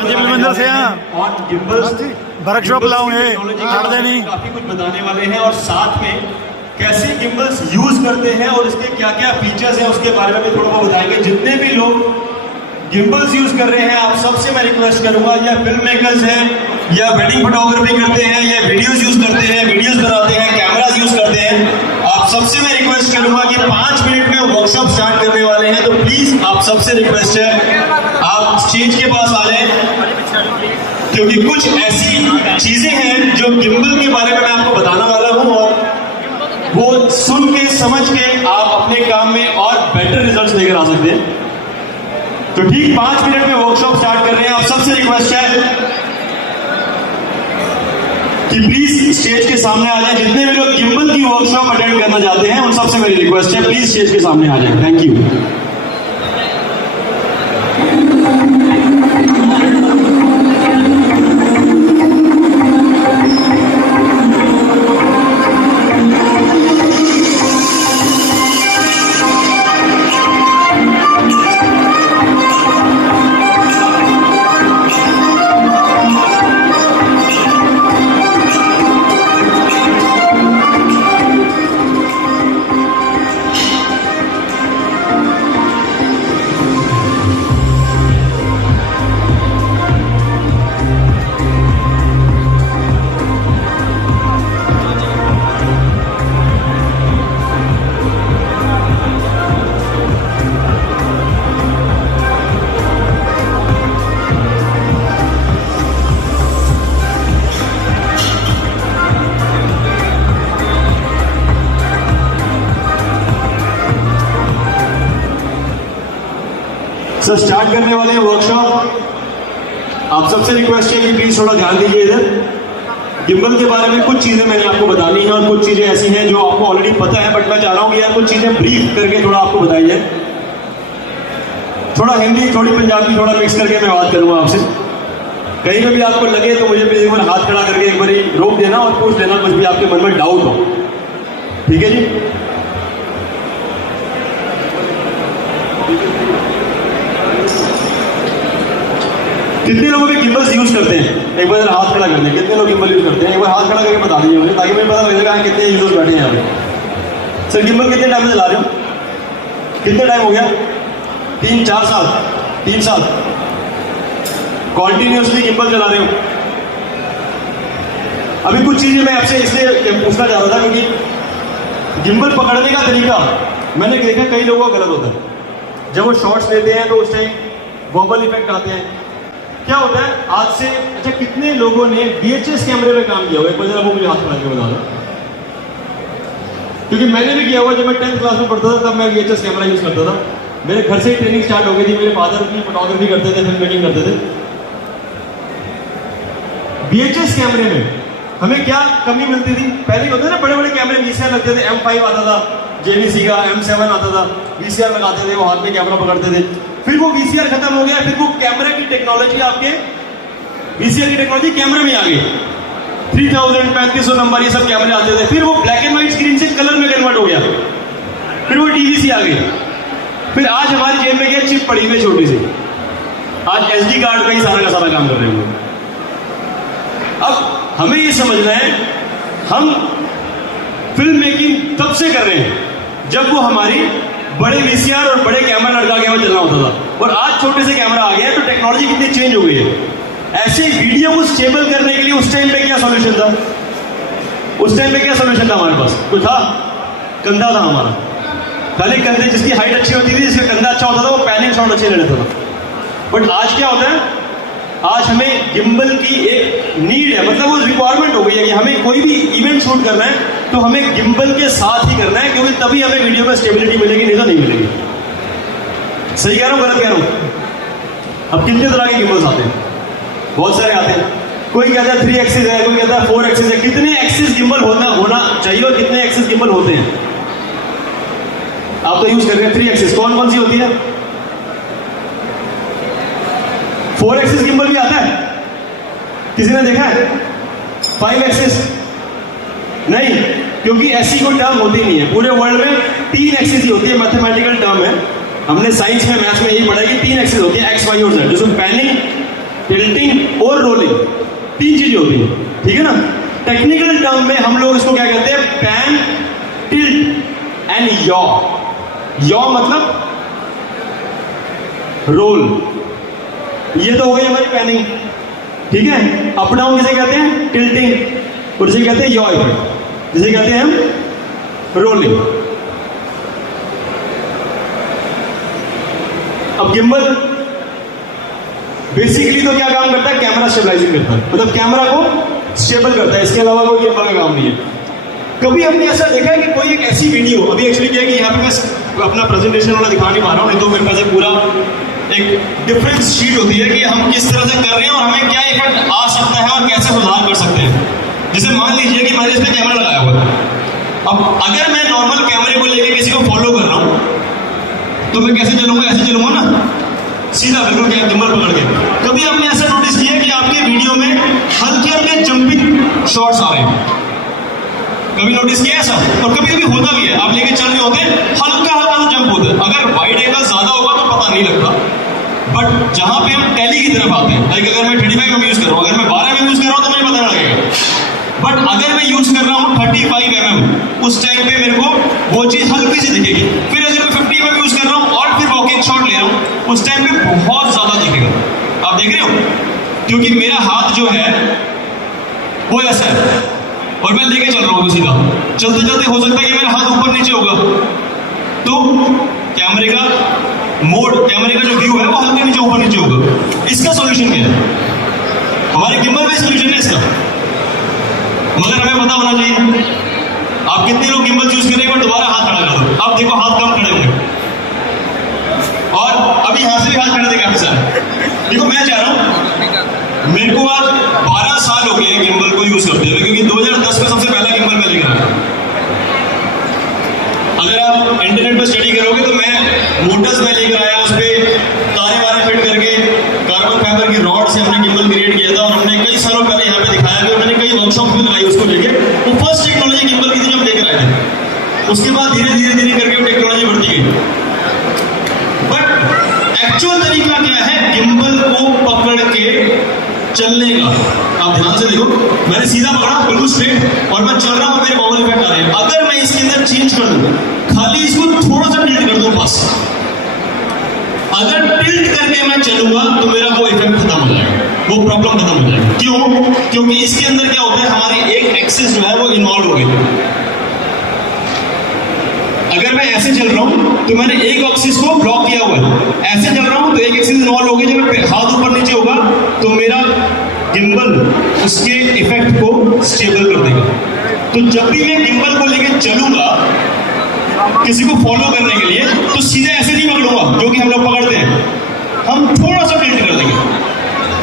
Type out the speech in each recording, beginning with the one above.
बलविंदर से और gimbals workshop लाऊंगे नहीं काफी कुछ बताने वाले हैं और साथ में कैसे गिम्बल्स यूज करते हैं और इसके क्या क्या फीचर्स हैं उसके बारे में भी थोड़ा बहुत बताएंगे। जितने भी लोग गिम्बल्स यूज कर रहे हैं आप सबसे मैं रिक्वेस्ट करूंगा, या फिल्म मेकर्स हैं या वेडिंग फोटोग्राफी करते हैं या वीडियोस यूज करते हैं, वीडियोस बनाते हैं, कैमरास यूज करते हैं, आप सबसे मैं रिक्वेस्ट करूंगा कि 5 मिनट में वर्कशॉप स्टार्ट करने वाले हैं, तो प्लीज आप सबसे रिक्वेस्ट है आप स्टेज के पास आ जाएं, क्योंकि कुछ ऐसी चीजें हैं जो गिम्बल के बारे में मैं आपको बताने वाला हूं और वो सुन के समझ के आप अपने काम में और बेटर रिजल्ट्स लेकर आ सकते हैं। तो ठीक 5 मिनट में वर्कशॉप स्टार्ट कर रहे हैं। आप सबसे रिक्वेस्ट है कि प्लीज स्टेज के सामने आ जाए। जितने भी लोग गिम्बल की वर्कशॉप अटेंड करना चाहते हैं उन सबसे मेरी रिक्वेस्ट है प्लीज स्टेज के सामने आ जाए। Thank you. सर स्टार्ट करने वाले हैं वर्कशॉप। आप सबसे रिक्वेस्ट है कि प्लीज थोड़ा ध्यान दीजिए इधर। गिम्बल के बारे में कुछ चीजें मैंने आपको बतानी है और कुछ चीजें ऐसी हैं जो आपको ऑलरेडी पता है, बट मैं चाह रहा हूं कि यार कुछ चीजें ब्रीफ करके थोड़ा आपको बताई जाए। थोड़ा हिंदी थोड़ी पंजाबी थोड़ा मिक्स करके मैं बात करूंगा आपसे। कहीं पे भी आपको लगे तो मुझे एक बार हाथ खड़ा करके एक बार रोक देना और पूछ लेना कुछ भी आपके मन में डाउट हो। ठीक है जी। कितने लोगों के गिम्बल्स यूज करते हैं एक बार हाथ खड़ा करते हैं। कितने लोग गिम्बल यूज करते हैं एक बार हाथ खड़ा करके बता दीजिए मुझे, ताकि मुझे पता लगेगा कितने यूजर्स बैठे हैं यहाँ पे। सर गिम्बल कितने टाइम से चला रहे हो? कितने टाइम हो गया? 3-4 साल? 3 साल कॉन्टिन्यूसली गिम्बल चला रहे हो? अभी कुछ चीजें मैं आपसे इसलिए पूछना चाह रहा था क्योंकि गिम्बल पकड़ने का तरीका मैंने देखा कई लोगों का गलत होता है। जब वो शॉट्स लेते हैं तो उस टाइम वॉबल इफेक्ट आते हैं। क्या होता है आज से अच्छा कितने लोगों ने VHS कैमरे में काम किया हुआ? एक बार वो मुझे हाथ खड़ा के बता दो, क्योंकि मैंने भी किया हुआ। जब मैं 10th क्लास में पढ़ता था तब मैं VHS कैमरा यूज करता था। मेरे घर से ही ट्रेनिंग स्टार्ट हो गई थी। मेरे फादर की फोटोग्राफी करते थे, फिल्म मेकिंग करते थे। VHS कैमरे में हमें क्या कमी मिलती थी? पहले होते थे ना बड़े बड़े कैमरे VCR लगते थे। M5 आता था, JVC का M7 आता था, VCR लगाते थे, वो हाथ में कैमरा पकड़ते थे। फिर वो VCR खत्म हो गया, फिर वो कैमरे की टेक्नोलॉजी आपके VCR की टेक्नोलॉजी कैमरे में आ गई। 3000 3500 नंबर ये सब कैमरे आते थे। फिर वो ब्लैक एंड व्हाइट स्क्रीन से कलर में कन्वर्ट हो गया। फिर वो DVC आ गई। फिर आज हमारी जेब में क्या चिप पड़ी हुई छोटी सी। आज SD कार्ड का ही सारा का सारा काम कर रहे हैं। अब हमें ये समझना है हम फिल्म मेकिंग तब से कर रहे हैं जब वो हमारी बड़े VCR और बड़े कैमरा लटका के हमें चलना होता था, और आज छोटे से कैमरा आ गया है। तो टेक्नोलॉजी कितनी चेंज हो गई है। ऐसे वीडियो को स्टेबल करने के लिए उस टाइम पे क्या सॉल्यूशन था? उस टाइम पे क्या सॉल्यूशन था हमारे पास? कुछ था? कंधा था हमारा। खाली कंधे, जिसकी हाइट अच्छी होती थी, जिसका कंधा अच्छा होता था, वो पैनिंग साउंड अच्छे ले लेता था। बट आज क्या होता है? आज हमें गिम्बल की एक नीड है, मतलब वो रिक्वायरमेंट हो गई है कि हमें कोई भी इवेंट शूट करना है तो हमें गिम्बल के साथ ही करना है, क्योंकि तभी हमें वीडियो में स्टेबिलिटी मिलेगी, नहीं तो नहीं मिलेगी। सही कह रहा हूं गलत कह रहा हूं? अब कितने तरह के गिम्बल्स आते हैं? बहुत सारे आते हैं। कोई कहता है 3 एक्सिस है, कोई कहता है 4 एक्सिस है। कितने एक्सिस गिम्बल होना चाहिए और कितने एक्सिस गिम्बल होते हैं? आप तो यूज कर रहे हैं 3 एक्सिस। कौन कौन सी होती है? 4 एक्सिस गिम्बल भी आता है, किसी ने देखा है? 5 एक्सिस नहीं, क्योंकि ऐसी कोई टर्म होती नहीं है पूरे वर्ल्ड में। 3 एक्सिस ही होती है, मैथमेटिकल टर्म है। हमने साइंस में मैथ्स में यही पढ़ा कि 3 एक्सिस होती है, एक्स वाई और जेड, जिसमें पैनिंग टिल्टिंग और रोलिंग, 3 चीजें होती हैं, ठीक है ना। टेक्निकल टर्म में हम लोग इसको क्या कहते हैं, pan, tilt and yaw. Yaw मतलब रोल, ये तो हो गई हमारी पैनिंग, ठीक है। अप डाउन किसे कहते हैं, टिल्टिंग, और जिसे कहते हैं यॉ इफेक्ट, जिसे कहते हैं हम रोलिंग। अब गिम्बल बेसिकली तो क्या काम करता है, कैमरा स्टेबलाइजिंग करता है, मतलब कैमरा को स्टेबल करता है, इसके अलावा कोई गिम्बल का काम नहीं है। कभी हमने ऐसा देखा है कि कोई एक ऐसी वीडियो, अभी एक्चुअली क्या है कि यहाँ पे मैं अपना प्रेजेंटेशन वाला दिखा नहीं पा रहा हूँ, नहीं तो मेरे पास एक पूरा एक डिफरेंस शीट होती है कि हम किस तरह से कर रहे हैं और हमें क्या इफेक्ट आ सकता है और कैसे सुधार कर सकते हैं। जैसे मान लीजिए कि मैंने इस पे कैमरा लगाया हुआ है, अब अगर मैं नॉर्मल कैमरे को लेके किसी को फॉलो कर रहा हूँ तो मैं कैसे चलूंगा, ऐसे चलूंगा ना, सीधा बिल्कुल क्या गिम्बल पकड़ के। कभी आपने ऐसा नोटिस किया कि आपके वीडियो में हल्के हल्के जंपिंग शॉट्स आ रहे हैं, कभी नोटिस किया ऐसा? और कभी कभी होता भी है, आप लेके चल रहे होते हैं, हल्का हल्का तो जंप होता है। अगर वाइड एंगल ज्यादा होगा तो पता नहीं लगता, बट जहां पे हम टेली की तरफ आते हैं, लाइक अगर मैं 35 में यूज कर रहा हूँ, अगर मैं 12 में यूज कर रहा हूँ तो मुझे पता नहीं लगेगा, बट अगर मैं यूज कर रहा हूँ 35 mm, उस टाइम पे मेरे को वो चीज हल्की सी दिखेगी। फिर अगर मैं 50 mm यूज कर रहा हूँ और फिर वॉकिंग शॉट ले रहा हूँ, उस टाइम पे बहुत ज्यादा दिखेगा। आप देख रहे हो, क्योंकि मेरा हाथ जो है वो ऐसा है और मैं लेके चल रहा हूँ, तो सीधा चलते चलते हो सकता है कि मेरा हाथ ऊपर नीचे होगा, तो कैमरे का मोड, कैमरे का जो व्यू है वो हल्के नीचे ऊपर नीचे होगा। इसका सॉल्यूशन क्या है, हमारे गिम्बल में सॉल्यूशन है इसका, मगर हमें पता होना चाहिए। आप कितने लोग गिम्बल यूज करें, एक बार दोबारा हाथ खड़ा कर दो, आप देखो हाथ कम खड़े होंगे, और अभी यहां से भी हाथ खड़े देंगे आपके साथ। देखो मैं चाह रहा हूं, मेरे को आज 12 साल हो गए हैं गिम्बल को यूज करते हुए, क्योंकि 2010 में सबसे पहला गिम्बल मैं लेकर आया। अगर आप इंटरनेट पर स्टडी करोगे तो मैं मोटर्स में लेकर आया, उस पर तारे वारे फिट करके कार्बन फाइबर की रॉड से हमने गिम्बल क्रिएट किया था, और हमने कई सालों पहले यहाँ पे दिखाया भी, और मैंने कई वर्कशॉप भी लगाई उसको लेके। वो फर्स्ट टेक्नोलॉजी गिम्बल की थी जो हम लेकर आए थे, उसके बाद धीरे धीरे धीरे करके वो टेक्नोलॉजी बढ़ती गई। बट एक्चुअल तरीका क्या है गिम्बल को पकड़ के चलने का? आप ध्यान से देखो, मैंने सीधा पकड़ा बिल्कुल स्ट्रेट और मैं चल रहा हूं, मेरे बाउल इफेक्ट आ रहे हैं। अगर मैं इसके अंदर चेंज कर दूं, खाली इसको थोड़ा सा टिल्ट कर दूं बस, अगर टिल्ट करके मैं चलूंगा तो मेरा वो इफेक्ट खत्म हो जाएगा, वो प्रॉब्लम खत्म हो जाएगी। क्यों? क्योंकि इसके अंदर क्या होता है, हमारी एक एक्सिस जो है वो इन्वॉल्व हो गई। अगर मैं ऐसे चल रहा हूं तो मैंने एक एक्सिस को ब्लॉक किया हुआ है, ऐसे चल रहा हूं तो एक एक्सिस इन्वॉल्व हो गई। जब हाथ ऊपर नीचे होगा तो मेरा गिम्बल उसके इफेक्ट को स्टेबल कर देगा। तो जब भी मैं गिम्बल को लेकर चलूंगा किसी को फॉलो करने के लिए, तो सीधे ऐसे नहीं पकड़ूंगा जो कि हम लोग पकड़ते हैं, हम थोड़ा सा टिल्ट कर देंगे,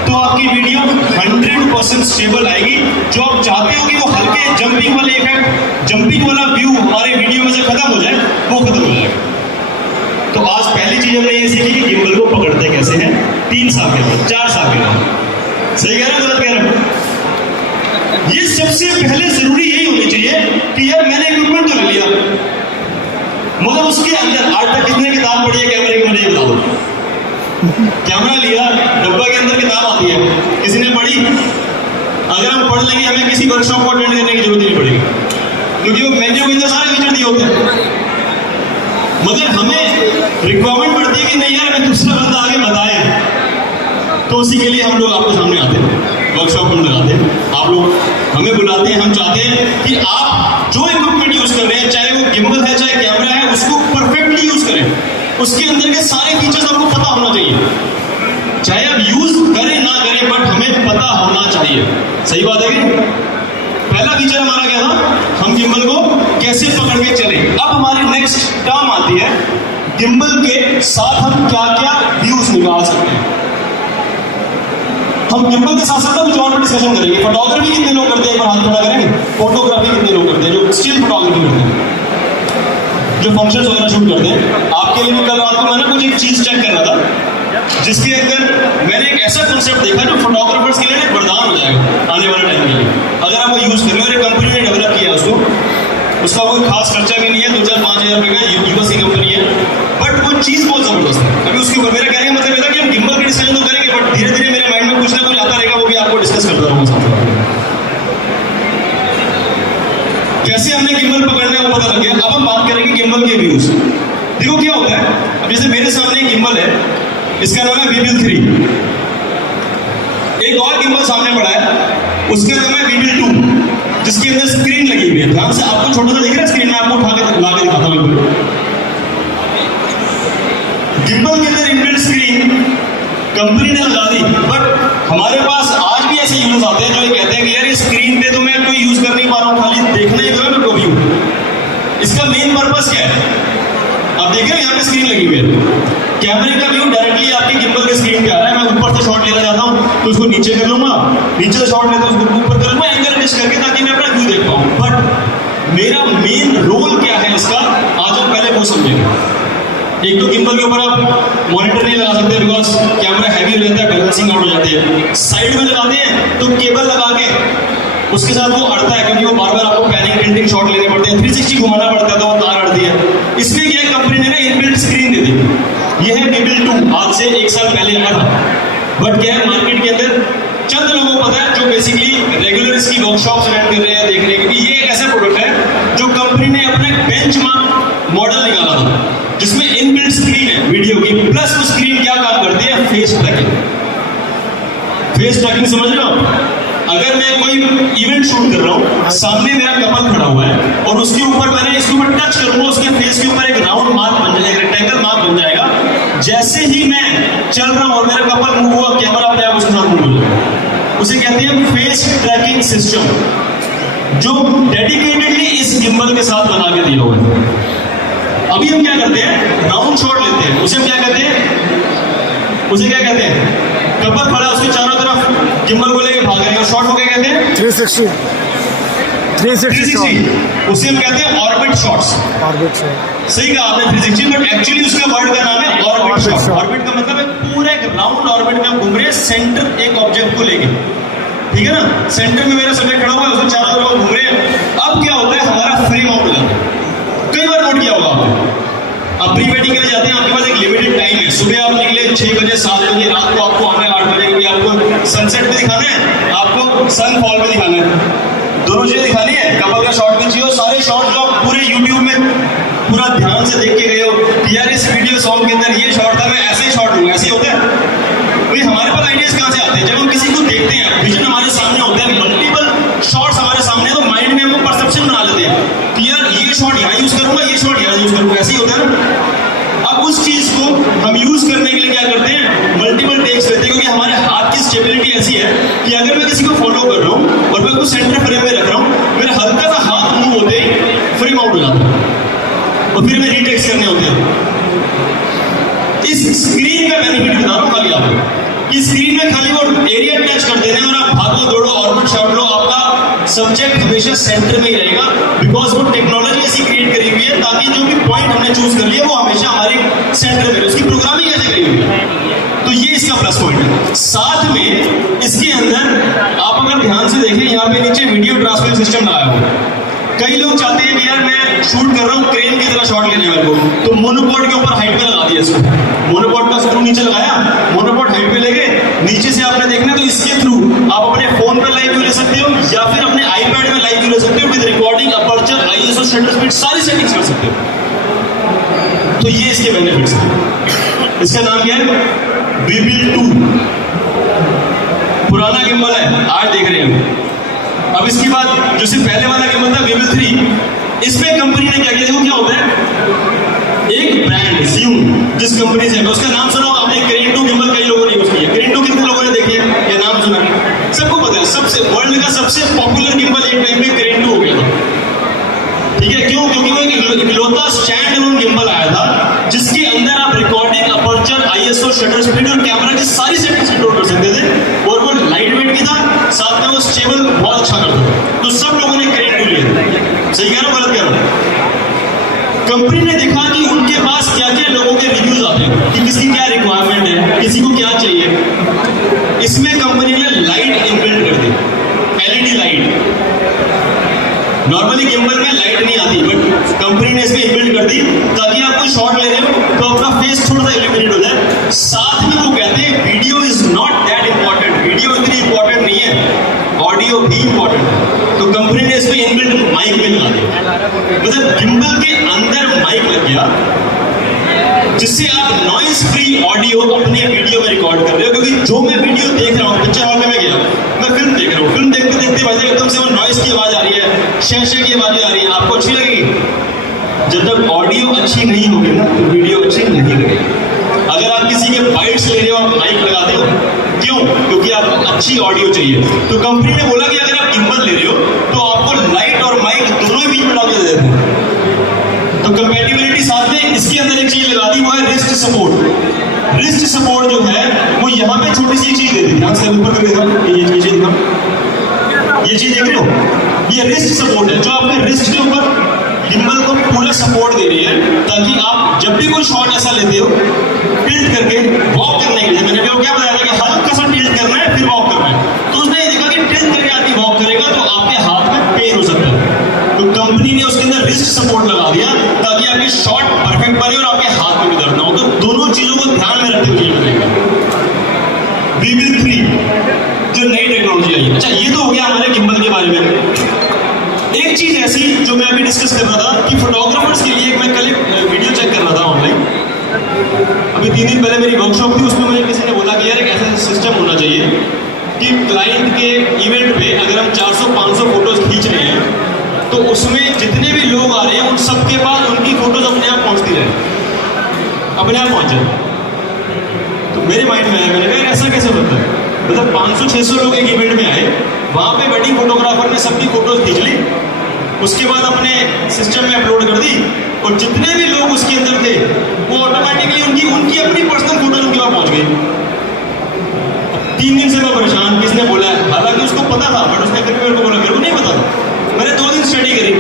तो आपकी वीडियो 100% स्टेबल आएगी। जो आप चाहते हो कि वो हल्के जंपिंग वाले इफेक्ट, जंपिंग वाला व्यू हमारे वीडियो में से खत्म हो जाए, वो खत्म हो जाएगा। तो आज पहली चीज हमने ये सीखी कि गिम्बल को पकड़ते कैसे हैं, 3 साल के बाद, 4 साल के बाद। सही कह रहे हो, गलत कह रहे हो? ये सबसे पहले जरूरी यही होनी चाहिए कि यार मैंने इक्विपमेंट तो ले लिया, मगर उसके अंदर आज तक कितने किताब पढ़ी है कैमरे की, मुझे ये बता दो। कैमरा लिया, डब्बा के अंदर किताब आती है, किसी ने पढ़ी? अगर हम पढ़ लेंगे हमें किसी वर्कशॉप को अटेंड करने की जरूरत नहीं पड़ेगी, क्योंकि वो मेन्यू के अंदर सारे फीचर दिए होते हैं। मगर हमें रिक्वायरमेंट पड़ती है कि नहीं यार हमें दूसरा बंदा आगे बताए, तो उसी के लिए हम लोग आपके सामने आते हैं, वर्कशॉप हम लगाते हैं, आप लोग हमें बुलाते हैं। हम चाहते हैं कि आप जो इक्विपमेंट यूज कर रहे हैं, चाहे वो गिम्बल है चाहे कैमरा है, उसको परफेक्टली यूज करें। उसके अंदर के सारे फीचर्स आपको पता होना चाहिए, चाहे आप यूज करें ना करें, बट हमें पता होना चाहिए। सही बात है कि? पहला फीचर हमारा क्या था, हम गिम्बल को कैसे पकड़ के चले। अब हमारी नेक्स्ट टर्म आती है, गिम्बल के साथ हम क्या क्या व्यूज निकाल सकते हैं। हम गिम्बल के साथ साथ कुछ और भी डिस्कशन करेंगे। फोटोग्राफी कितने लोग करते हैं, एक बार हाथ खड़ा करेंगे। फोटोग्राफी कितने लोग करते हैं, जो स्टिल फोटोग्राफी करते हैं, जो फंक्शंस वगैरह शूट करते हैं। आपके लिए भी कल रात को मैंने कुछ एक चीज चेक कर रहा था, जिसके अंदर मैंने एक ऐसा कंसेप्ट देखा जो फोटोग्राफर्स के लिए एक वरदान हो जाएगा आने वाले टाइम के लिए, अगर आप वो यूज कर रहे हो। कंपनी ने डेवलप किया उसको, उसका कोई खास खर्चा भी नहीं है, 2-4-5 हज़ार रुपए का, यूएस की कंपनी है, बट वो चीज बहुत जबरदस्त है। अभी उसके ऊपर मेरा कहने का मतलब था कि हम गिम्बल के डिस्कशन तो करेंगे, बट धीरे धीरे मेरे माइंड में कुछ ना जैसे हमने गिम्बल पकड़ने का पता लग गया, अब हम बात करेंगे गिम्बल के व्यूज। देखो क्या होता है, अब जैसे मेरे सामने एक गिम्बल है, इसका नाम है वीबिल 3। एक और गिम्बल सामने पड़ा है, उसका नाम है वीबिल 2, जिसके अंदर स्क्रीन लगी हुई है। ध्यान से, आपको छोटा सा दिख रहा है स्क्रीन में, आपको उठा के ला के दिखाता हूं। गिम्बल के अंदर इनबिल्ट स्क्रीन कंपनी ने लगा दी, बट हमारे पास आज भी ऐसे यूजर्स आते हैं जो ये कहते हैं कि यार ये स्क्रीन पे तो मैं कोई यूज कर नहीं पा रहा हूँ, खाली देखना ही तो है मेरे को व्यू। इसका मेन पर्पस क्या है? आप देख रहे हो यहाँ पे स्क्रीन लगी हुई है, कैमरे का व्यू डायरेक्टली आपके गिम्बल के स्क्रीन पे आ रहा है। मैं ऊपर से शॉट लेना चाहता हूँ तो उसको नीचे कर लूंगा, नीचे से शॉट लेता हूँ उसको ऊपर कर लूंगा, एंगल एडजस्ट करके, ताकि मैं अपना व्यू देख पाऊँ। बट मेरा मेन रोल क्या है इसका, आज हम पहले वो समझेंगे। एक तो गिम्बल के ऊपर आप मॉनिटर नहीं लगा सकते, बिकॉज कैमरा हैवी हो जाता है, बैलेंसिंग आउट हो जाती है। साइड में लगाते हैं तो केबल लगा के उसके साथ वो अड़ता है, क्योंकि वो बार बार आपको पैनिंग टिल्टिंग शॉट लेने पड़ते हैं, 360 घुमाना पड़ता है, तो वो तार अड़ती है। इसमें क्या है, कंपनी ने ना इनबिल्ट स्क्रीन दे दी। ये है वीबिल 2, आज से 1 साल पहले आया था। बट क्या है, मार्केट के अंदर चंद लोगों को पता है जो बेसिकली रेगुलर इसकी वर्कशॉप्स रन कर रहे हैं, देख रहे हैं कि ये एक ऐसा प्रोडक्ट है जो कंपनी ने अपने बेंचमार्क मॉडल निकाला था, जिसमें इनबिल्ट स्क्रीन है वीडियो की, प्लस वो स्क्रीन क्या काम करती है, फेस ट्रैकिंग। फेस ट्रैकिंग समझ रहे हो? अगर मैं कोई इवेंट शूट कर रहा हूँ, सामने मेरा कपल खड़ा हुआ है और उसके ऊपर मैंने इसके ऊपर टच करूंगा, उसके फेस के ऊपर एक राउंड मार्क बन जाएगा, रेक्टेंगल मार्क बन जाएगा। जैसे ही मैं चल रहा हूँ और मेरा कपल मूव हुआ, कैमरा अपने आप उसके साथ मूव हो जाएगा। उसे कहते हैं फेस ट्रैकिंग सिस्टम, जो डेडिकेटेडली इस गिम्बल के साथ बना के दिया हुआ है। अभी हम क्या करते हैं, राउंड शॉट लेते हैं, उसे हम क्या कहते हैं, उसे क्या कहते हैं, कपल खड़ा उसके चारों तरफ गिम्बल को लेके भाग रहे हैं, और शॉट को क्या कहते हैं, 360 उसे हम कहते हैं ऑर्बिट शॉट्स। ऑर्बिट शॉट, सही कहा आपने 360, बट एक्चुअली उसका वर्ड का नाम है ऑर्बिट शॉट। ऑर्बिट का मतलब है पूरा एक राउंड ऑर्बिट में हम घूम रहे हैं, सेंटर एक ऑब्जेक्ट को लेके, ठीक है ना। सेंटर में मेरा सब्जेक्ट खड़ा हुआ है, उसके चारों तरफ घूम रहे हैं। अब क्या होता है, हमारा फ्रेम आउट हो जाता है। कई बार नोट किया होगा आपने, आप प्री वेडिंग के लिए जाते हैं, आपके पास एक लिमिटेड टाइम है, सुबह आप निकले 6 बजे 7 बजे, रात को आपको आना है 8 बजे, क्योंकि आपको सनसेट भी दिखाना है, आपको सनफॉल भी दिखाना है, दोनों चीजें दिखानी है। कपल का शॉट भी चाहिए, सारे शॉट जो आप पूरे यूट्यूब में पूरा ध्यान से देख के गए हो कि यार इस वीडियो सॉन्ग के अंदर ये शॉट था, मैं ऐसे ही शॉट लूंगा, ऐसे ही होता है। तो हमारे पास आइडियाज कहाँ से आते हैं, जब हम किसी को देखते हैं, विजन हमारे सामने होते हैं, मल्टीपल शॉट्स हमारे सामने, तो माइंड में हम परसेप्शन बना लेते हैं कि यार ये शॉट यहाँ यूज करूंगा, ये शॉट यहाँ यूज करूंगा, ऐसे ही होता है ना। अब उस चीज को हम यूज करने के लिए क्या करते हैं, मल्टीपल टेक्स लेते हैं, क्योंकि हमारे हाथ की स्टेबिलिटी ऐसी है कि अगर मैं किसी को फॉलो कर रहा हूँ और मैं उसको सेंटर फ्रेम में रख रहा हूँ, मेरा हल्का सा हाथ मूव होते ही फ्रेम आउट हो जाता है, और फिर मैं रीटेक्स करने होते हैं। इस स्क्रीन का बेनिफिट बता रहा हूँ खाली आपको, कि स्क्रीन में खाली वो एरिया टच कर देना है और आप भागो दौड़ो ऑर्बिट शॉट लो, आपका सब्जेक्ट हमेशा सेंटर में ही रहेगा, बिकॉज वो टेक्नोलॉजी ऐसी क्रिएट करी हुई है ताकि जो भी पॉइंट हमने चूज कर लिया वो हमेशा हमारे सेंटर में रहे। उसकी प्रोग्रामिंग ऐसे करी हुई है, तो ये इसका प्लस पॉइंट है। साथ में इसके अंदर आप अगर ध्यान से देखें, यहाँ पे नीचे वीडियो ट्रांसफर सिस्टम लगाया हुआ है। कई लोग चाहते हैं कि यार मैं शूट कर रहा हूँ, क्रेन की तरह शॉट लेने मेरे को, तो मोनोपोड के ऊपर हाइट पे लगा दिया इसको, मोनोपोड का स्क्रू नीचे लगाया, मोनोपोड हाइट पे ले गए, नीचे से आपने देखना तो इसके थ्रू आप अपने फोन पर लाइव व्यू ले सकते हो, या फिर अपने आईपैड में लाइव व्यू ले सकते हो, with recording, aperture, ISO, shutter speed, सारी सेटिंग्स कर सकते हो। तो ये इसके बेनिफिट्स हैं। इसका नाम क्या है, वीबिल 2। पुराना गिम्बल है, आज देख रहे हैं। अब इसकी बात, जो सिर्फ पहले वाला गिम्बल था वीबिल 3, इसमें कंपनी ने क्या किया, देखो क्या होता है, एक ब्रांड ज़्यूम जिस कंपनी से, उसका नाम सुना आपने, क्रेन 2 गिम्बल कई लोगों ने यूज किया। क्रेन 2 कितने लोगों ने देखे हैं, ये नाम सुना, सबको पता है, सबसे वर्ल्ड का सबसे पॉपुलर गिम्बल एक टाइम में क्रेन 2 हो गया था, ठीक है। क्यों? क्योंकि वो एक इकलौता स्टैंड अलोन गिम्बल आया था जिसके अंदर आप recording, aperture, ISO, shutter speed और कैमरा की सारी सेटिंग्स कंट्रोल कर सकते थे, और वो लाइट वेट भी था, साथ में वो स्टेबल बहुत अच्छा करता था। तो सब लोगों ने क्रेन 2 लिया। सही कह रहा हूं, गलत कह रहा हूं? कंपनी ने देखा कि उनके पास क्या क्या लोगों के रिव्यूज आते हैं, कि किसकी क्या रिक्वायरमेंट है, किसी को क्या चाहिए। इसमें कंपनी ने लाइट इनबिल्ट कर दी, एलईडी लाइट। नॉर्मली गिम्बल में लाइट नहीं आती, बट कंपनी ने इसमें इनबिल्ट कर दी ताकि आप कोई शॉट ले रहे हो तो अपना फेस थोड़ा सा इल्यूमिनेट हो जाए। साथ में वो कहते हैं video is not that important, video इतनी इंपॉर्टेंट नहीं है, ऑडियो भी इंपॉर्टेंट है। तो कंपनी ने इसमें इनबिल्ट माइक भी लगा दिया। पिक्चर हॉल में मैं गया, मैं फिल्म देख रहा हूँ, फिल्म देखते देखते भाई साहब एकदम से वो नॉइस की आवाज़ आ रही है, शह की आवाज़ें आ रही है, आपको अच्छी लगेगी? जब तक ऑडियो अच्छी नहीं होगी ना तो वीडियो अच्छी नहीं लगेगी। अगर आप किसी के बाइट्स ले रहे हो, आप माइक लगाते हो, क्यों? क्योंकि आपको अच्छी ऑडियो चाहिए। तो कंपनी ने बोला कि अगर आप गिम्बल ले रहे हो तो आपको लाइट और माइक दोनों ही बीच में डाल के दे देते हैं। तो कंपैटिबिलिटी साथ में इसके अंदर एक चीज लगा दी, वो है रिस्ट सपोर्ट। रिस्ट सपोर्ट जो है वो यहाँ पे छोटी सी चीज दे दी, ध्यान से ऊपर करके दिखाओ, ये चीज दिखाओ, ये चीज देख रहे हो, ये रिस्ट सपोर्ट है जो आपके रिस्ट के ऊपर गिम्बल को पूरा सपोर्ट दे रही है, ताकि आप जब भी कोई शॉट ऐसा लेते हो टिल्ट करके वॉक करने के लिए, मैंने भी क्या बताया था कि हल्का सा टिल्ट करना है फिर वॉक करना है, तो उसने ये देखा कि टिल्ट करके आदमी वॉक करेगा तो आपके हाथ में पेन हो सकता है। तो कंपनी ने उसके अंदर रिस्ट सपोर्ट लगा दिया ताकि आपके शॉट परफेक्ट बने और आपके हाथ में भी दर्द ना हो। तो दोनों चीजों को ध्यान में रखते हुए बनेगा। Weevil 3 जो नई टेक्नोलॉजी आई है। अच्छा, ये तो हो गया हमारे गिम्बल के बारे में। एक चीज ऐसी जो मैं अभी डिस्कस कर रहा था कि फोटोग्राफर्स के लिए, मैं कल एक वीडियो चेक कर रहा था ऑनलाइन, अभी 3 दिन पहले मेरी वर्कशॉप थी, उसमें मुझे किसी ने बोला कि यार एक ऐसा सिस्टम होना चाहिए कि क्लाइंट के इवेंट पे अगर हम 400-500 फोटोज खींच रहे हैं तो उसमें जितने भी लोग आ रहे हैं उन सबके पास उनकी फोटोज अपने आप पहुंचती रहे, अपने आप पहुंच जाए। तो मेरे माइंड में आया, मैंने कहा ऐसा कैसे बनता है? मतलब 500-600 लोग एक इवेंट में आए, वहां पे वेडिंग फोटोग्राफर ने सबकी फोटोज खींच ली, उसके बाद अपने सिस्टम में अपलोड कर दी, और जितने भी लोग उसके अंदर थे वो ऑटोमेटिकली उनकी अपनी पर्सनल फोटोज उनके वहां पहुंच गई। 3 दिन से मैं परेशान, किसने बोला है, हालांकि उसको पता था बट उसने फिर मेरे को बोला, मेरे को नहीं पता था। मैंने 2 दिन स्टडी करी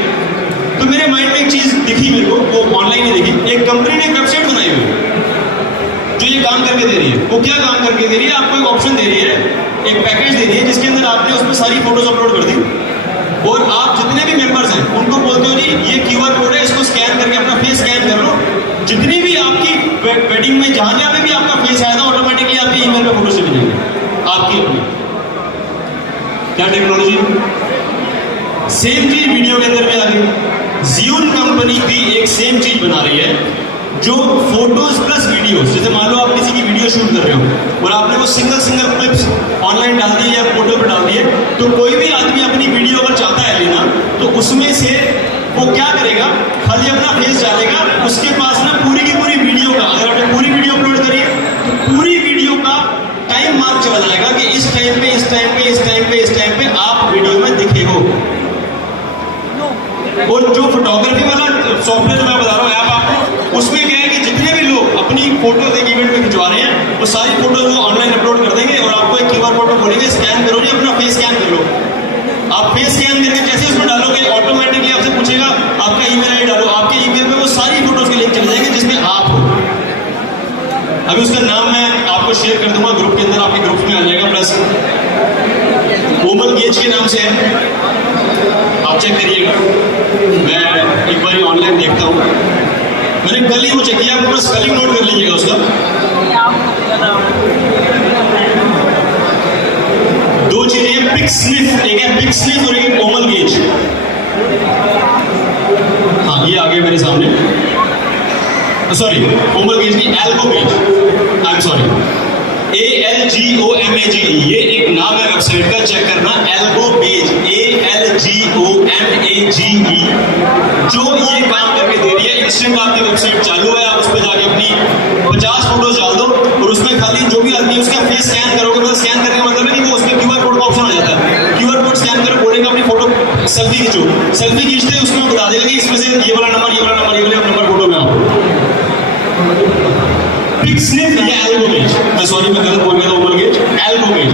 तो मेरे माइंड में एक चीज दिखी मेरे को, वो ऑनलाइन ही दिखी। एक कंपनी ने एक वेबसाइट बनाई हुई है जो ये काम करके दे रही है। वो क्या काम करके दे रही है? आपको एक ऑप्शन दे रही है, एक पैकेज दे रही है जिसके अंदर आपने उसमें सारी फोटोज अपलोड कर दी, और आप जितने भी मेंबर्स हैं उनको बोलते हो जी ये QR कोड है, इसको स्कैन करके अपना फेस स्कैन कर लो। जितनी भी आपकी वेडिंग में जहां पे भी आपका फेस आया था ऑटोमेटिकली आपके ईमेल में फोटो चली जाएगी आपकी अपनी। क्या टेक्नोलॉजी! सेम चीज वीडियो के अंदर भी आ गई। Zune कंपनी भी एक सेम चीज बना रही है जो फोटोज प्लस वीडियोस, जैसे मान लो आप किसी की वीडियो शूट कर रहे हो और आपने वो सिंगल क्लिप्स ऑनलाइन डाल दी या फोटो पे डाल दिए, तो कोई भी आदमी अपनी वीडियो अगर चाहता है लेना तो उसमें से वो क्या करेगा, खाली अपना फेस डालेगा, उसके पास ना पूरी की पूरी वीडियो का, अगर आपने पूरी वीडियो अपलोड करी तो पूरी वीडियो का टाइम मार्क चला जाएगा कि इस टाइम पे इस टाइम पे इस टाइम पे इस टाइम पे आप वीडियो में दिखे हो। और जो फोटोग्राफी वाला सॉफ्टवेयर मैं बता रहा हूँ ऐप आपको, उसमें क्या है कि जितने भी लोग अपनी फोटो एक इवेंट में खिंचवा रहे हैं वो सारी फोटो वो ऑनलाइन अपलोड कर देंगे, और आपको एक QR कोड बोलेंगे स्कैन करो जी, अपना फेस स्कैन कर लो। आप फेस स्कैन करके जैसे उसमें डालोगे ऑटोमेटिकली आपसे पूछेगा आपका ईमेल आईडी डालो, आपके ईमेल में वो सारी फोटोज के लिंक चले जाएंगे जिसमें आप हो। अभी उसका नाम मैं आपको शेयर कर दूंगा ग्रुप के अंदर, आपके ग्रुप में आ जाएगा, प्लस कोमल गेज के नाम से है, आप चेक करिएगा। मैं एक बार ऑनलाइन देखता हूँ, मैंने कल ही वो चेक किया, आप पूरा स्पेलिंग नोट कर लीजिएगा उसका। 2 चीजें, पिक्सनिफ, एक है पिक्सनिफ और एक है कोमल गेज। हाँ ये आ गया मेरे सामने, सॉरी कोमल गेज की algo gauge, I am sorry, ALGOMAGE, ये एक नाम है वेबसाइट का, चेक करना, एल्गो बेज, ALGOMAGE, जो ये काम करके दे रही है। इंस्टेंट आपकी वेबसाइट चालू है, आप उस पर जाके अपनी 50 फोटोज डाल दो और उसमें खाली जो भी आदमी उसका फेस स्कैन करोगे, मतलब स्कैन करने का मतलब है कि वो उसमें QR कोड का ऑप्शन आ जाता है, QR कोड स्कैन करो, बोलेगा अपनी फोटो सेल्फी खींचो, सेल्फी खींचते उसको बता देगा कि इसमें से ये वाला नंबर ये वाला नंबर ये वाला नंबर फोटो में आओ। पिक्सनिफ या एल्गो गेज, मैं सॉरी मैं गलत बोल गया था, बोल गए एल्गो गेज।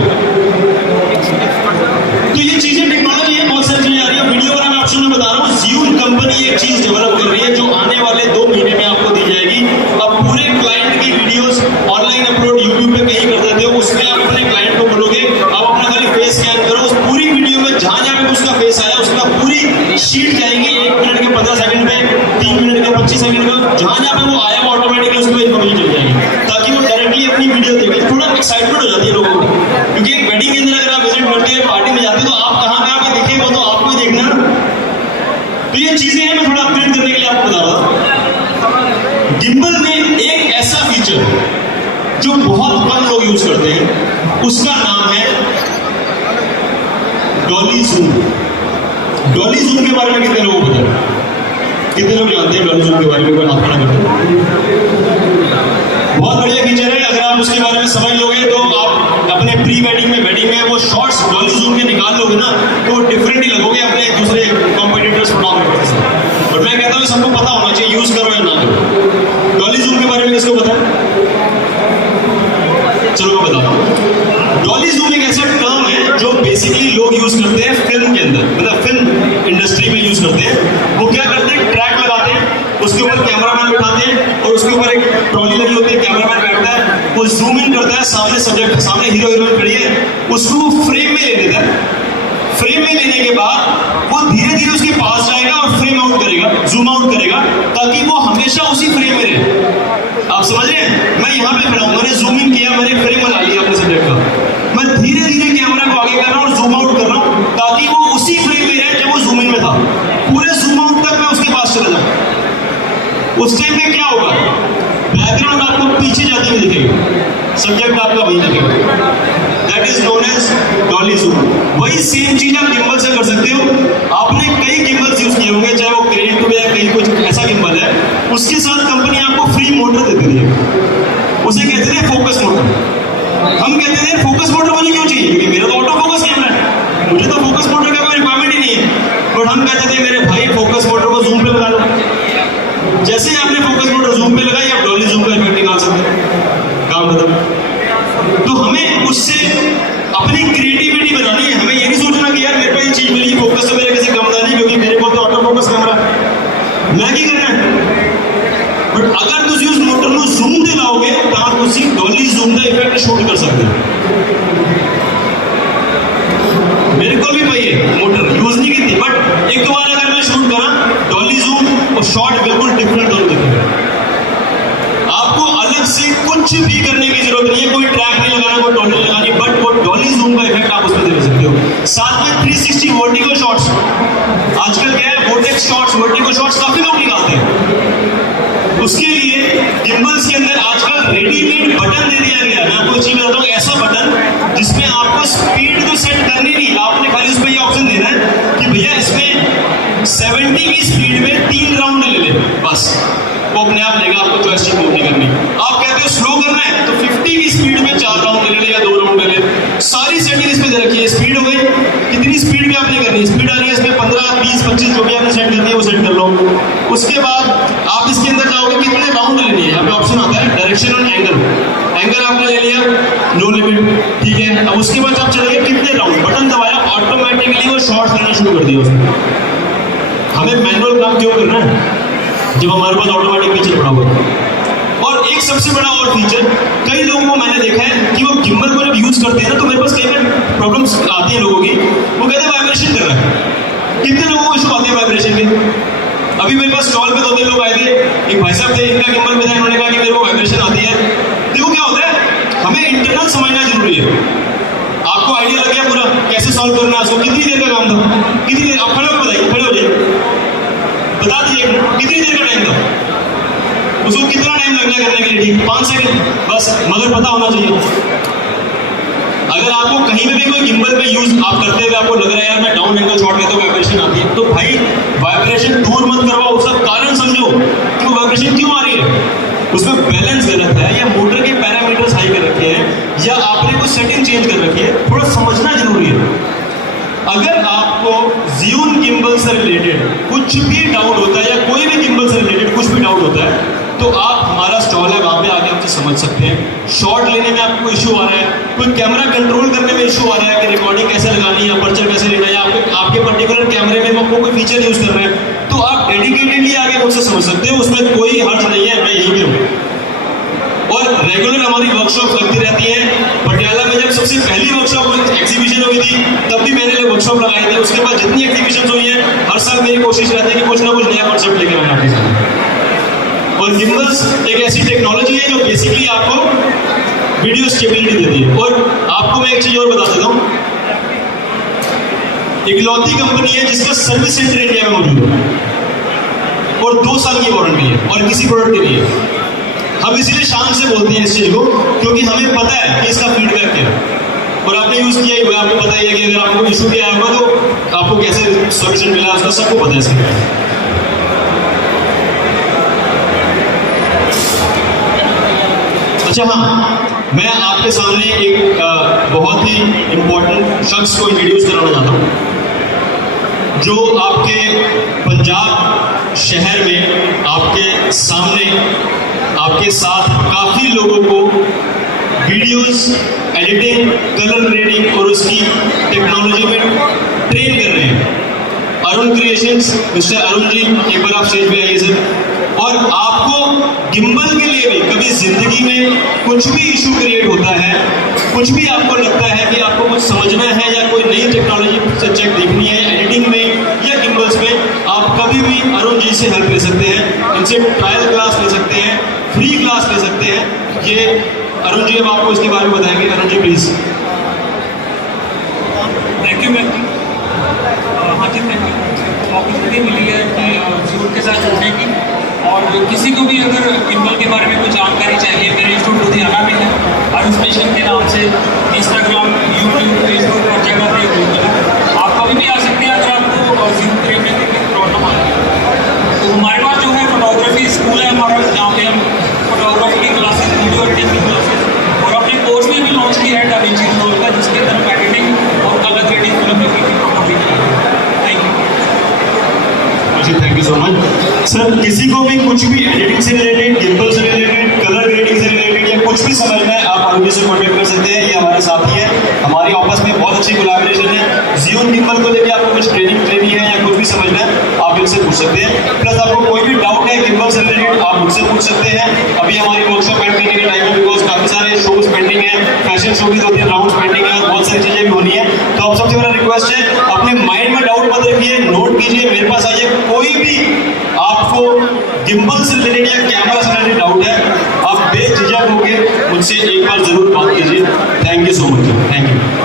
तो ये चीजें टेक्नोलॉजी है, बहुत सारी चीजें आ रही है। वीडियो वाला मैं ऑप्शन में बता रहा हूँ, Zune कंपनी एक चीज डेवलप कर रही है जो आने वाले 2 महीने में आपको दी जाएगी। अब पूरे क्लाइंट की वीडियोस ऑनलाइन अपलोड यूट्यूब पे कहीं कर देते हो, उसमें आप अपने क्लाइंट को बोलोगे आप अपना खाली फेस स्कैन करो, उस पूरी वीडियो में जहां जहां पे उसका फेस आया उसका पूरी शीट जाएगी, 1 मिनट के 15 सेकंड पे, 3 मिनट के 25 सेकंड में, जहां जहां पे वो आया वो ऑटोमेटिकली उसको इन्फॉर्मेशन चल जाएगी, ताकि वो डायरेक्टली अपनी वीडियो देखे। थोड़ा एक्साइटमेंट हो जाती है लोगों को, क्योंकि डॉली जूम। डॉली जूम के बारे में कितने लोगों को पता है? कितने लोग जानते हैं डॉली जूम के बारे में? कोई हाथ खड़ा करते? बहुत बढ़िया फीचर है। अगर आप उसके बारे में समझ लोगे तो आप अपने प्री वेडिंग में वो शॉट्स डॉली जूम के निकाल लोगे ना, तो डिफरेंट ही लगोगे अपने दूसरे कॉम्पिटिटर्स फोटोग्राफर से। और मैं कहता हूँ सबको पता होना चाहिए, यूज करो या ना करो। डॉली जूम के बारे में किसको पता है? चलो मैं बताता हूँ। डॉली जूम एक ऐसा टर्म है जो बेसिकली लोग यूज करते हैं फिल्म के अंदर, मतलब फिल्म इंडस्ट्री में यूज करते हैं। वो क्या करते हैं, ट्रैक लगाते हैं, उसके ऊपर कैमरामैन बैठाते हैं और उसके ऊपर एक ट्रॉली लगी होती है, कैमरामैन बैठता है, वो जूम इन करता है, सामने सब्जेक्ट, सामने हीरो हीरोइन खड़ी है, उसको वो फ्रेम में ले लेता है। फ्रेम में लेने के बाद वो धीरे धीरे उसके पास जाएगा और फ्रेम आउट करेगा, जूम आउट करेगा, ताकि वो हमेशा उसी फ्रेम में रहे। आप समझ रहे हैं? मैं यहाँ पे खड़ा हूँ, मैंने जूम इन किया, मैंने फ्रेम बना लिया अपने सब्जेक्ट का, मैं धीरे धीरे कैमरा को आगे कर रहा हूँ और जूम आउट कर रहा हूँ, ताकि वो उसी फ्रेम में रहे जब वो जूम इन में था। पूरे जूम आउट तक मैं उसके पास चला जाऊँ। उस टाइम में क्या होगा, बैकग्राउंड आपको पीछे जाती हुई दिखेगी, सब्जेक्ट आपका वही दिखेगा। That is known as dolly zoom. वही सेम चीज आप गिम्बल से कर सकते हो। आपने कई गिम्बल्स यूज किए होंगे, चाहे वो क्रेडिट या कहीं कुछ ऐसा गिम्बल है, उसके साथ कंपनी आपको फ्री मोटर देती है, उसे कहते थे फोकस मोटर। हम कहते थे फोकस मोटर मुझे क्यों चाहिए, क्योंकि मेरा तो ऑटो फोकस कैमरा है, मुझे तो फोकस मोटर का कोई रिक्वायरमेंट ही नहीं है। बट हम कहते थे मेरे भाई फोकस मोटर को जूम पे लगा लो। जैसे ही आपने फोकस मोटर जूम पे लगाई, आप डॉली जूम का इफेक्ट निकाल सकते हैं, काम खत्म। तो हमें उससे अपनी क्रिएटिविटी बनानी है। हमें ये नहीं सोचना कि यार मेरे पास ये चीज मिली, फोकस तो मेरे किसी कम नहीं, क्योंकि मेरे को तो ऑटो फोकस कैमरा मैं क्या करना है। बट अगर तुम उस मोटर को जूम दे लाओगे तो आप उसी डॉली जूम का इफेक्ट शूट कर सकते हो। मेरे को भी भाई मोटर यूज नहीं की थी, बट एक बार अगर मैं शूट करा डॉली जूम और शॉट बिल्कुल डिफरेंट हो दिखेगा। आपको अलग से कुछ भी करने की जरूरत नहीं है, कोई ट्रैक नहीं लगाना, कोई डॉली लगानी, बट वो डॉली जूम का इफेक्ट आप उसमें दे सकते हो। साथ में 360 वर्टिकल शॉट्स, आजकल क्या है वोर्टेक्स शॉट्स, वर्टिकल शॉट्स काफी लोग निकालते हैं। उसके लिए गिम्बल्स के अंदर आजकल रेडीमेड बटन दे दिया गया है। मैं आपको चीज बताता हूँ, ऐसा बटन जिसमें आपको स्पीड तो सेट करनी नहीं, आपने खाली उस पर यह ऑप्शन देना है कि भैया इसमें 70 की स्पीड में 3 राउंड ले ले, बस वो अपने आप लेगा, आपको जॉयस्टिक मूव नहीं करनी। आप कहते हो स्लो करना है तो 50 की स्पीड में 4 राउंड ले ले या 2 राउंड ले ले। सारी सेटिंग इसमें दे रखी है। स्पीड हो गई, कितनी स्पीड भी आपने करनी है, स्पीड आ रही है इसमें 15, 20, 25 जो भी आपने सेट करनी है वो सेट कर लो। उसके बाद आप इसके अंदर जाओगे कितने राउंड लेनी है, यहाँ पे ऑप्शन आता है डायरेक्शन और एंगल। एंगल आपने ले लिया, नो लिमिट, ठीक है। अब उसके बाद आप चले गए कितने राउंड, बटन दबाया, ऑटोमेटिकली वो शॉट्स लेना शुरू कर दिया उसने। हमें मैनुअल काम क्यों करना है जब हमारे पास ऑटोमेटिक फीचर पड़ा हुआ है। और एक सबसे बड़ा और फीचर, कई लोगों को मैंने देखा है कि वो गिम्बल को जब यूज करते हैं ना, तो मेरे पास कई बार प्रॉब्लम्स आती है लोगों की, वो कहते हैं वाइब्रेशन कर रहा है। कितने लोगों को इशू आते हैं वाइब्रेशन के? अभी मेरे पास स्टॉल पे 2-3 लोग आए थे, एक भाई साहब थे, इनका गिम्बल में था, इन्होंने कहा कि मेरे को वाइब्रेशन आती है। देखो क्या होता है, हमें इंटरनल समझना जरूरी है। आपको आइडिया लग गया पूरा कैसे सॉल्व करना है, उसको कितनी देर का काम था, कितनी देर, आप खड़े होकर बताइए, खड़े हो जाइए, बता दीजिए कितनी देर का टाइम था, उसको कितना टाइम लगना करने के लिए, ठीक 5 सेकंड बस, मगर पता होना चाहिए। अगर आपको कहीं पे भी कोई गिम्बल पे यूज आप करते हुए आपको लग रहा है यार मैं डाउन एंगल शॉट लेता हूँ वाइब्रेशन आती है, तो भाई वाइब्रेशन दूर मत करवाओ, उसका कारण समझो कि वो वाइब्रेशन क्यों आ रही है। उसमें बैलेंस गलत है, या मोटर के पैरामीटर्स हाई कर रखे हैं, या आपने कोई सेटिंग चेंज कर रखी है, थोड़ा समझना जरूरी है। अगर आपको ज़्यून गिम्बल से रिलेटेड कुछ भी डाउट होता है, या कोई भी गिम्बल से रिलेटेड कुछ भी डाउट होता है, तो आप हमारा स्टॉल है वहाँ पे आके हमसे समझ सकते हैं। शॉट लेने में आपको इशू आ रहा है, कोई कैमरा कंट्रोल करने में इशू आ रहा है कि रिकॉर्डिंग कैसे लगानी है, अपर्चर कैसे लेना है, या आपके पर्टिकुलर कैमरे में आपको कोई फीचर यूज कर रहे हैं, तो आप डेडिकेटेडली आगे मुझसे समझ सकते हो, उसमें कोई हर्ज नहीं है, मैं यही हूँ। और रेगुलर हमारी वर्कशॉप लगती रहती है। पटियाला में जब सबसे पहली वर्कशॉप एग्जीबिशन हुई थी, तब भी मैंने वर्कशॉप लगाई थी। उसके बाद जितनी एग्जीबिशन हुई है, हर साल मेरी कोशिश रहती है कि कुछ ना कुछ नया कॉन्सेप्ट लेकर आना आपके साथ। और गिम्बल्स एक ऐसी टेक्नोलॉजी है जो बेसिकली आपको वीडियो स्टेबिलिटी देती है। और आपको मैं एक चीज और बता देता हूँ, इकलौती कंपनी है जिसका सर्विस सेंटर इंडिया में मौजूद है, और 2 साल की वारंटी है, और किसी प्रोडक्ट की नहीं है। हम इसीलिए शान से बोलते हैं इस चीज को, क्योंकि हमें पता है कि इसका फीडबैक क्या है। और आपने यूज किया ही हुआ, आपको पता ही है कि अगर आपको इशू भी आया होगा तो आपको कैसे सॉल्यूशन मिला उसका सबको पता है इसका। अच्छा हाँ, मैं आपके सामने एक बहुत ही इम्पोर्टेंट शख्स को इंट्रोड्यूस कराना चाहता हूँ, जो आपके पंजाब शहर में आपके सामने आपके साथ काफ़ी लोगों को वीडियोस एडिटिंग, कलर ग्रेडिंग और उसकी टेक्नोलॉजी में ट्रेन कर रहे हैं। अरुण क्रिएशंस, मिस्टर अरुण जी, एक बार आप स्टेज पे आइए सर। और आपको गिम्बल के लिए भी कभी जिंदगी में कुछ भी इशू क्रिएट होता है, कुछ भी आपको लगता है कि आपको कुछ समझना है या कोई नई टेक्नोलॉजी से चेक देखनी है एडिटिंग में या गिम्बल्स में, आप कभी भी अरुण जी से हेल्प ले सकते हैं, इनसे ट्रायल क्लास ले सकते हैं, फ्री क्लास ले सकते हैं। ये अरुण जी अब आपको इसके बारे में बताएंगे। Arun ji please. Thank you ma'am. हाँ जी, थैंक यू। अपॉर्चुनिटी मिली है कि जीवन के साथ जुड़ने की, और किसी को भी अगर गिम्बल के बारे में कुछ जानकारी चाहिए, मेरे इंस्टीट्यूट लुधियाना में है, अरुण स्टेशन के नाम से इंस्टाग्राम, यूट्यूब, फेसबुक और जगह पे गूगल, आप कभी भी आ सकते हैं अगर आपको जीवन प्रेम में कोई प्रॉब्लम आती है। तो हमारे पास जो है फोटोग्राफी स्कूल है हमारा, जहाँ पे हम फोटोग्राफी की क्लासेस, वीडियो एडिटिंग की क्लासेस और अपने कोर्स में भी लॉन्च किया है डाविंची रिजॉल्व का, जिसके अंदर हम एडिटिंग और कलर ग्रेडिंग फिल्ममेकिंग की प्रॉपर्टी की है। थैंक यू जी, thank you so much sir. किसी को भी कुछ भी एडिटिंग से रिलेटेड, गिम्बल से रिलेटेड, कलर ग्रेडिंग से रिलेटेड या कुछ भी समझना है, आप अरुण जी से कॉन्टेक्ट कर सकते हैं। ये हमारे साथी है, हमारी आपस में बहुत अच्छी कोलैबोरेशन है। जियोन गिम्बल को लेकर आपको कुछ ट्रेनिंग लेनी है या कुछ भी समझना है, आप इनसे पूछ सकते हैं। प्लस आपको कोई भी डाउट है गिम्बल से रिलेटेड, आप मुझसे पूछ सकते हैं। अभी हमारी वर्कशॉप एंड करने का टाइम है, बिकॉज काफी सारे शोज पेंडिंग है, फैशन शो की 2-3 राउंड पेंडिंग है, बहुत सारी चीजें भी होनी है। तो आप सबसे बड़ा रिक्वेस्ट है, अपने माइंड में डाउट मत रखिए, नोट कीजिए, मेरे पास आइए। कोई भी आपको गिम्बल से रिलेटेड या कैमरा से रिलेटेड डाउट है, आप बेझिझक होकर मुझसे एक बार जरूर बात कीजिए। Thank you so much. Thank you.